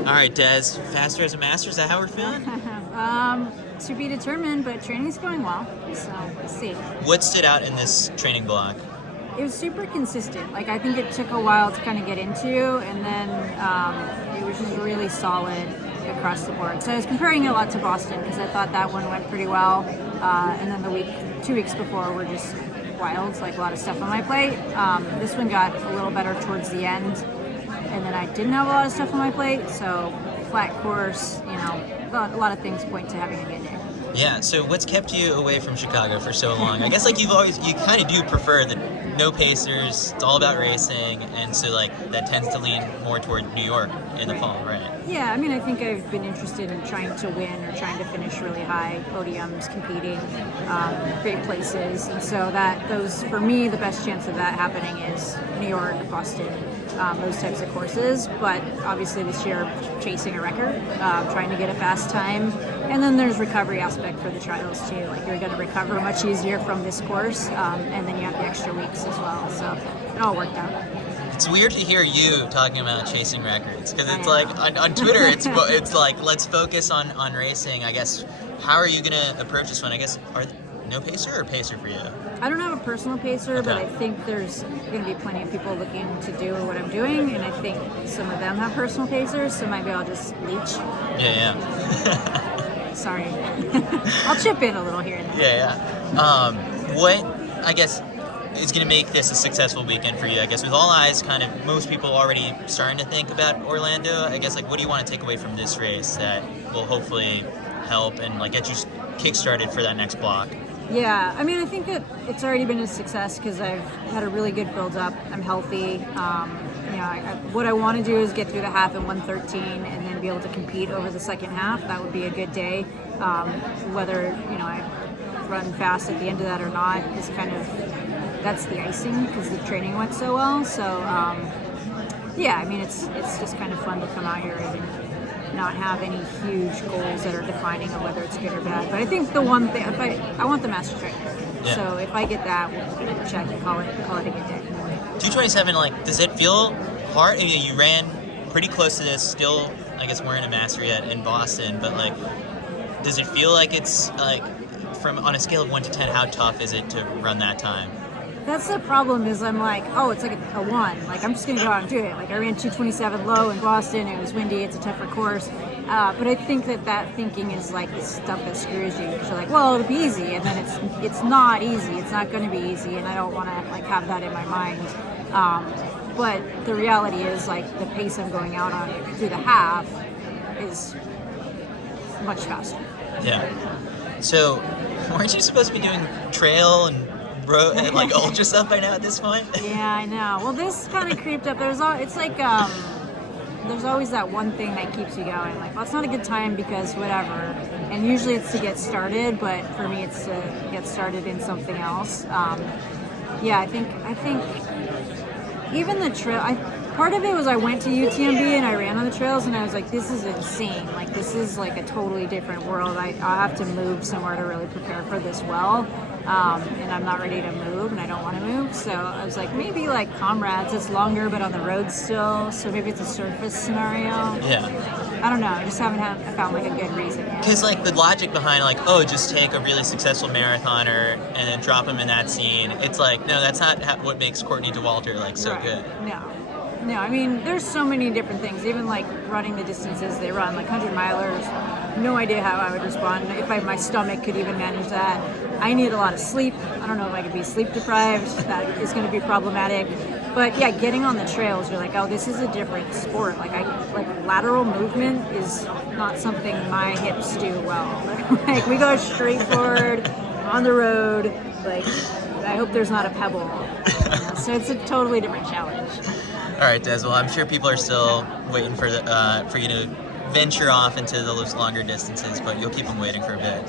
All right, Des, faster as a master, is that how we're feeling? To be determined, but training's going well, so we'll see. What stood out in this training block? It was super consistent. Like, I think it took a while to kind of get into, and then it was just really solid across the board. So I was comparing it a lot to Boston because I thought that one went pretty well, and then the 2 weeks before were just wild, like a lot of stuff on my plate. This one got a little better towards the end, and then I didn't have a lot of stuff on my plate, so flat course, a lot of things point to having a good day. Yeah, so what's kept you away from Chicago for so long? I guess like you kind of do prefer the no pacers, it's all about racing, and so like that tends to lean more toward New York in the fall, right? Yeah, I mean, I think I've been interested in trying to win or trying to finish really high podiums, competing, great places, and so for me, the best chance of that happening is New York, Boston, those types of courses. But obviously this year, chasing a record, trying to get a fast time, and then there's recovery aspect for the trials too. Like, you're going to recover much easier from this course, and then you have the extra weeks as well. So it all worked out. It's weird to hear you talking about chasing records because it's like on Twitter, it's like let's focus on racing. I guess how are you gonna approach this one? I guess no pacer or pacer for you? I don't have a personal pacer, Okay. but I think there's going to be plenty of people looking to do what I'm doing, and I think some of them have personal pacers, so maybe I'll just leech. Yeah. Sorry. I'll chip in a little here and there. Yeah. What I guess is going to make this a successful weekend for you? I guess with all eyes, kind of most people already starting to think about Orlando. I guess like what do you want to take away from this race that will hopefully help and like get you kick-started for that next block? Yeah, I mean, I think that it's already been a success because I've had a really good build-up. I'm healthy. What I want to do is get through the half in 1:13 and then be able to compete over the second half. That would be a good day. Whether I run fast at the end of that or not is kind of, that's the icing because the training went so well. So I mean, it's just kind of fun to come out here and not have any huge goals that are defining of whether it's good or bad. But I think the one thing, I want the Masters record. Yeah. So if I get that, we'll check and call it a good day. 2:27, like, does it feel hard? I mean, you ran pretty close to this, still, I guess we're in a master yet in Boston, but like, does it feel like it's like, on a scale of 1 to 10, how tough is it to run that time? That's the problem is I'm like, oh, it's like a 1. Like, I'm just going to go out and do it. Like, I ran 2:27 low in Boston. It was windy. It's a tougher course. But I think that thinking is like the stuff that screws you. Because you're like, well, it'll be easy. And then it's not easy. It's not going to be easy. And I don't want to like have that in my mind. But the reality is like the pace I'm going out on through the half is much faster. Yeah. So, weren't you supposed to be doing trail and road and like ultra stuff by now at this point? Yeah, I know. Well, this kind of creeped up. There's always that one thing that keeps you going. Like, well, it's not a good time because whatever. And usually it's to get started, but for me, it's to get started in something else. I think even the trail. Part of it was I went to UTMB and I ran on the trails and I was like, this is insane. Like, this is like a totally different world. I'll have to move somewhere to really prepare for this well. And I'm not ready to move and I don't want to move. So I was like, maybe like Comrades, it's longer but on the road still. So maybe it's a surface scenario. Yeah. I don't know. I just haven't found like a good reason yet. Because like the logic behind like, oh, just take a really successful marathoner and then drop him in that scene. It's like, no, that's not what makes Courtney Dauwalter like so Right. good. No, I mean, there's so many different things, even like running the distances they run, like 100 milers, no idea how I would respond, if my stomach could even manage that. I need a lot of sleep. I don't know if I could be sleep deprived. That is going to be problematic. But yeah, getting on the trails, you're like, oh, this is a different sport. Like lateral movement is not something my hips do well. Like, we go straight forward on the road. Like, I hope there's not a pebble. So it's a totally different challenge. All right, Des. Well, I'm sure people are still waiting for you to venture off into those longer distances, but you'll keep them waiting for a bit.